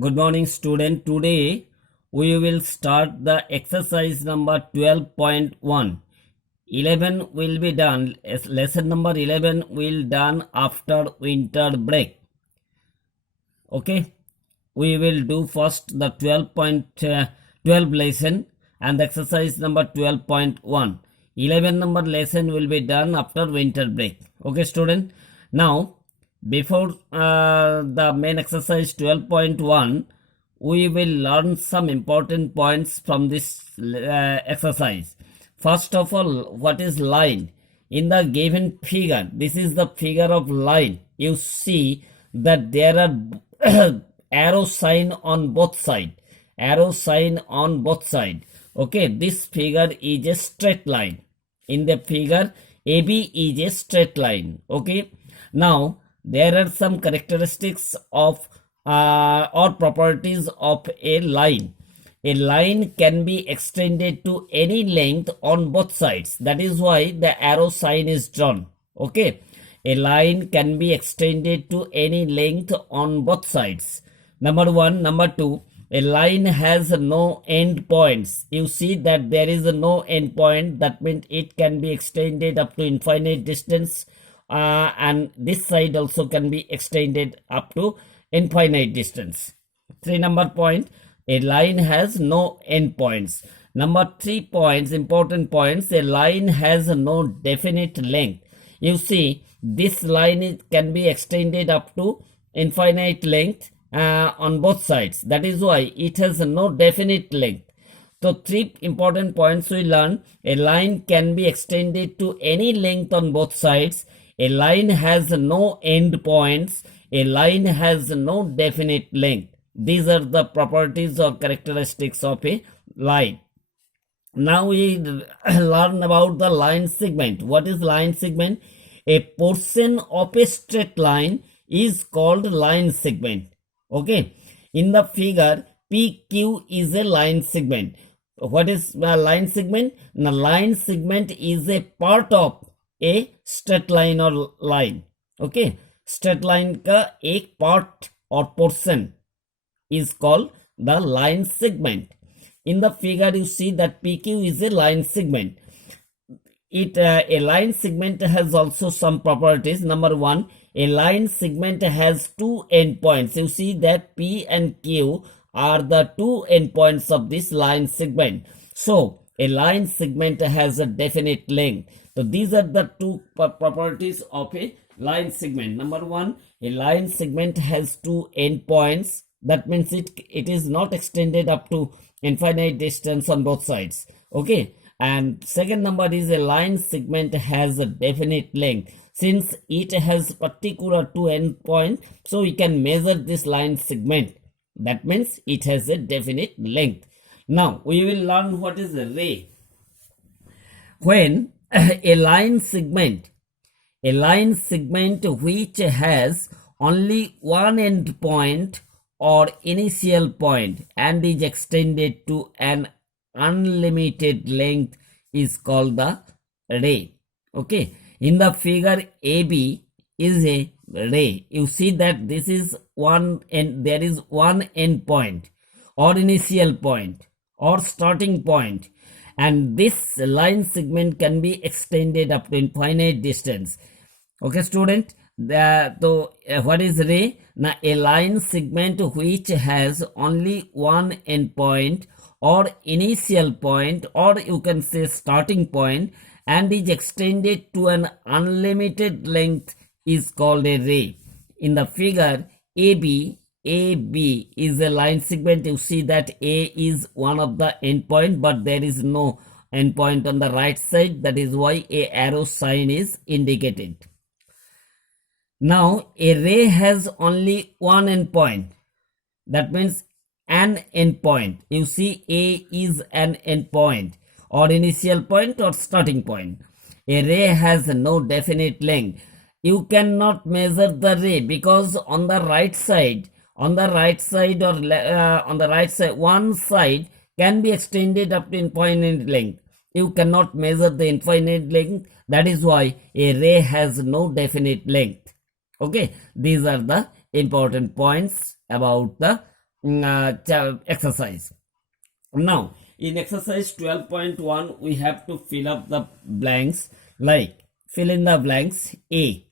Good morning, student. Today we will start the exercise number 12.1. 11 will be done. Lesson number 11 will done after winter break. Okay. We will do first the 12 lesson and exercise number 12.1. 11 number lesson will be done after winter break. Okay, student. Now, before the main exercise 12.1, we will learn some important points from this exercise. First of all, what is line? In the given figure, this is the figure of line. You see that there are arrow sign on both sides. Arrow sign on both sides. Okay, this figure is a straight line. In the figure, AB is a straight line. Okay, now there are some characteristics of or properties of a line. A line can be extended to any length on both sides. That is why the arrow sign is drawn. Okay, a line can be extended to any length on both sides. Number one. Number two, a line has no end points. You see that there is no end point. That means it can be extended up to infinite distance. And this side also can be extended up to infinite distance. 3 number point, a line has no end points. Number 3 points, important points, a line has no definite length. You see, this line can be extended up to infinite length on both sides. That is why it has no definite length. So 3 important points we learn. A line can be extended to any length on both sides. A line has no end points. A line has no definite length. These are the properties or characteristics of a line. Now we learn about the line segment. What is line segment? A portion of a straight line is called line segment. Okay. In the figure, PQ is a line segment. What is a line segment? The line segment is a part of a straight line or line. Okay. Straight line का एक part or portion is called the line segment. In the figure, you see that PQ is a line segment. A line segment has also some properties. Number one, a line segment has 2 endpoints. You see that P and Q are the 2 endpoints of this line segment. So, a line segment has a definite length. So, these are the 2 properties of a line segment. Number one, a line segment has 2 endpoints. That means it is not extended up to infinite distance on both sides. Okay. And second number is a line segment has a definite length. Since it has particular 2 endpoints, so we can measure this line segment. That means it has a definite length. Now we will learn what is a ray. When a line segment which has only one end point or initial point and is extended to an unlimited length is called the ray. Okay. In the figure, AB is a ray. You see that this is one and there is one end point or initial point or starting point, and this line segment can be extended up to infinite distance. Okay, student. What is ray? Now, a line segment which has only one end point or initial point, or you can say starting point, and is extended to an unlimited length is called a ray. In the figure, AB is a line segment. You see that A is one of the endpoint, but there is no endpoint on the right side. That is why a arrow sign is indicated. Now, a ray has only one endpoint. That means an endpoint. You see, A is an endpoint or initial point or starting point. A ray has no definite length. You cannot measure the ray because on the right side, one side can be extended up to infinite length. You cannot measure the infinite length. That is why a ray has no definite length. Okay, these are the important points about the exercise. Now, in exercise 12.1, we have to fill up the blanks, like fill in the blanks. A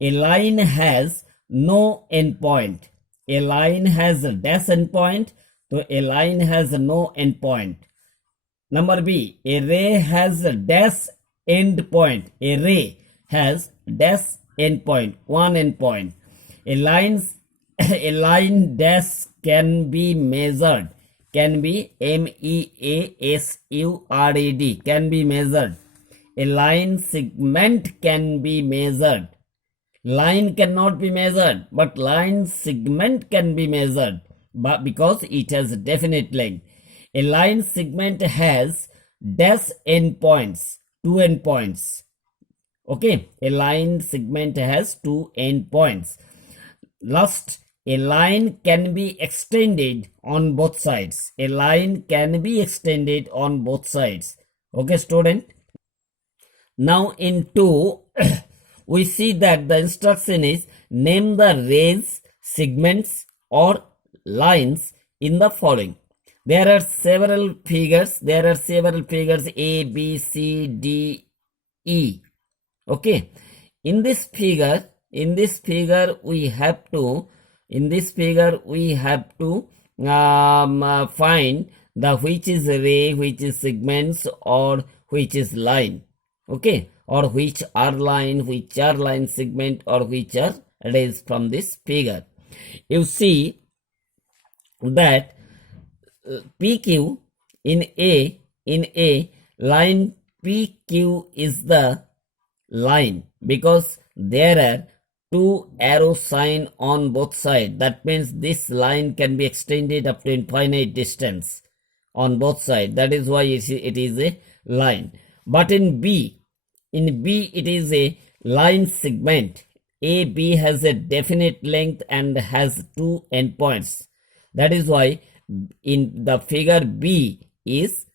line has no endpoint. A line has a dash endpoint, so a line has no endpoint. Number B, a ray has a dash endpoint. A ray has dash endpoint, one endpoint. A line dash can be measured. Can be measured. Can be measured. A line segment can be measured. Line cannot be measured, but line segment can be measured, but because it has definite length. A line segment has dash endpoints, two endpoints. Okay, a line segment has two endpoints. Last, a line can be extended on both sides. A line can be extended on both sides. Okay, student. Now in 2, we see that the instruction is name the rays, segments or lines in the following. There are several figures. A, B, C, D, E. Okay. In this figure we have to find the which is ray, which is segments, or which is line. Okay, or which are line segment, or which are rays from this figure. You see that PQ in A line PQ is the line because there are two arrow sign on both sides. That means this line can be extended up to infinite distance on both sides. That is why it is a line. But in B it is a line segment. AB has a definite length and has two endpoints. That is why in the figure B is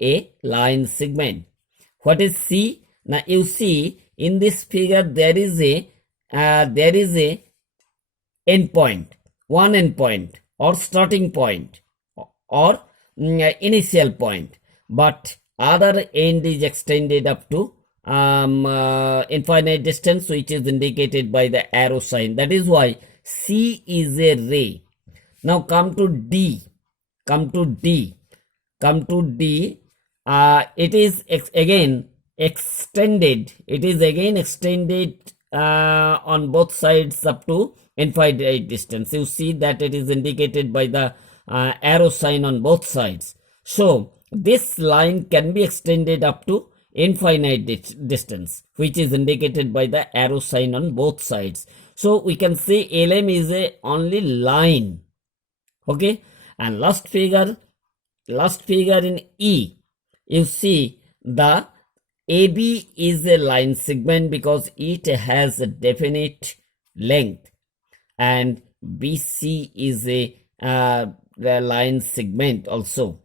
a line segment. What is C? Now you see in this figure there is a endpoint, one endpoint or starting point or initial point, but other end is extended up to infinite distance, which is indicated by the arrow sign. That is why C is a ray. Now come to D. It is again extended. On both sides up to infinite distance. You see that it is indicated by the arrow sign on both sides. So this line can be extended up to infinite distance, which is indicated by the arrow sign on both sides. So we can say LM is a only line. Okay, and last figure in E, you see the AB is a line segment because it has a definite length, and BC is a the line segment also.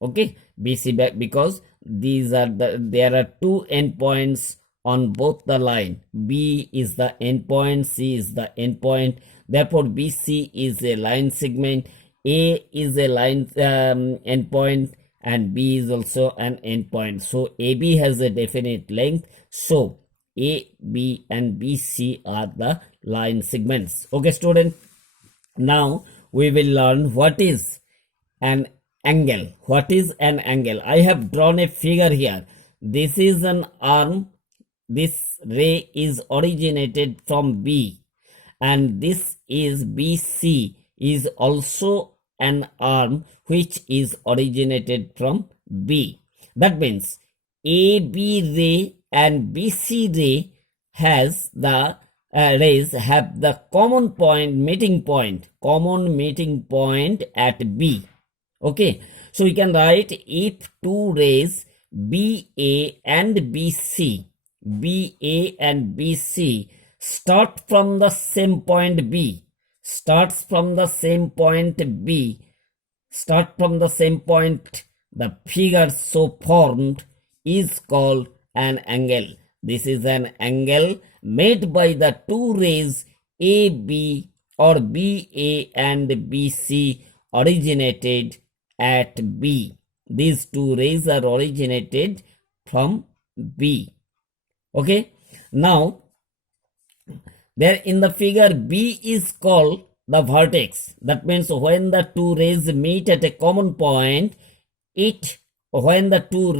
Okay, BC back because there are two endpoints on both the line. B is the endpoint, C is the endpoint. Therefore, BC is a line segment. A is a line endpoint, and B is also an endpoint. So AB has a definite length. So A, B, and BC are the line segments. Okay, student. Now we will learn what is an angle. What is an angle? I have drawn a figure here. This is an arm. This ray is originated from B, and this is BC is also an arm which is originated from B. That means AB ray and BC ray has the rays have the common meeting point at B. Okay, so we can write if two rays BA and BC start from the same point B, the figure so formed is called an angle. This is an angle made by the two rays AB or BA and BC originated at B. These two rays are originated from B. Okay. Now, there in the figure, B is called the vertex. That means when the two rays meet at a common point, when the two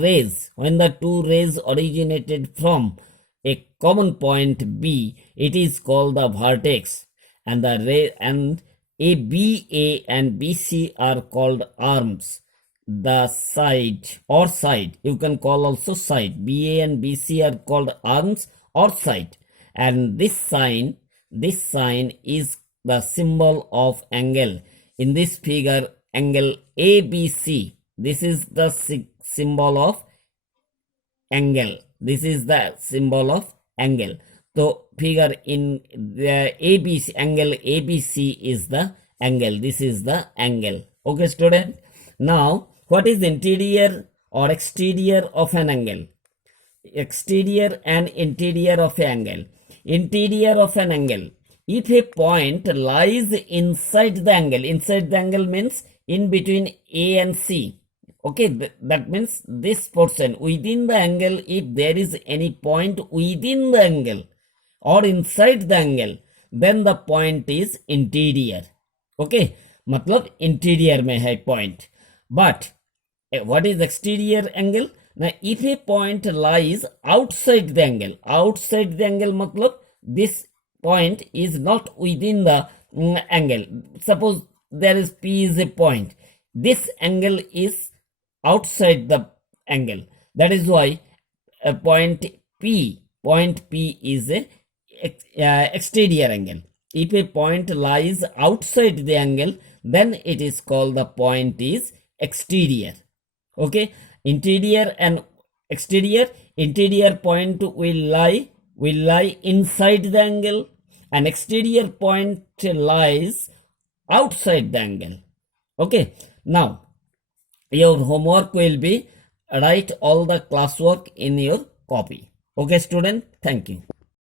rays originated from a common point B, it is called the vertex. And the ray and BA and BC are called arms. The side or side, you can call also side. BA and BC are called arms or side. And this sign is the symbol of angle. In this figure, angle ABC, this is the symbol of angle. This is the symbol of angle. So figure in the ABC, angle ABC is the angle. This is the angle. Okay, student. Now, what is interior or exterior of an angle? Exterior and interior of an angle. Interior of an angle. If a point lies inside the angle means in between A and C. Okay, that means this portion within the angle, if there is any point within the angle or inside the angle, then the point is interior. Okay, matlab interior mein hai point. But what is exterior angle? Now, if a point lies outside the angle matlab this point is not within the angle. Suppose there is P is a point. This angle is outside the angle. That is why point P is a exterior angle. If a point lies outside the angle, then it is called the point is exterior. Okay, interior and exterior. Interior point will lie inside the angle, and exterior point lies outside the angle. Okay, now your homework will be write all the classwork in your copy. Okay, student, thank you.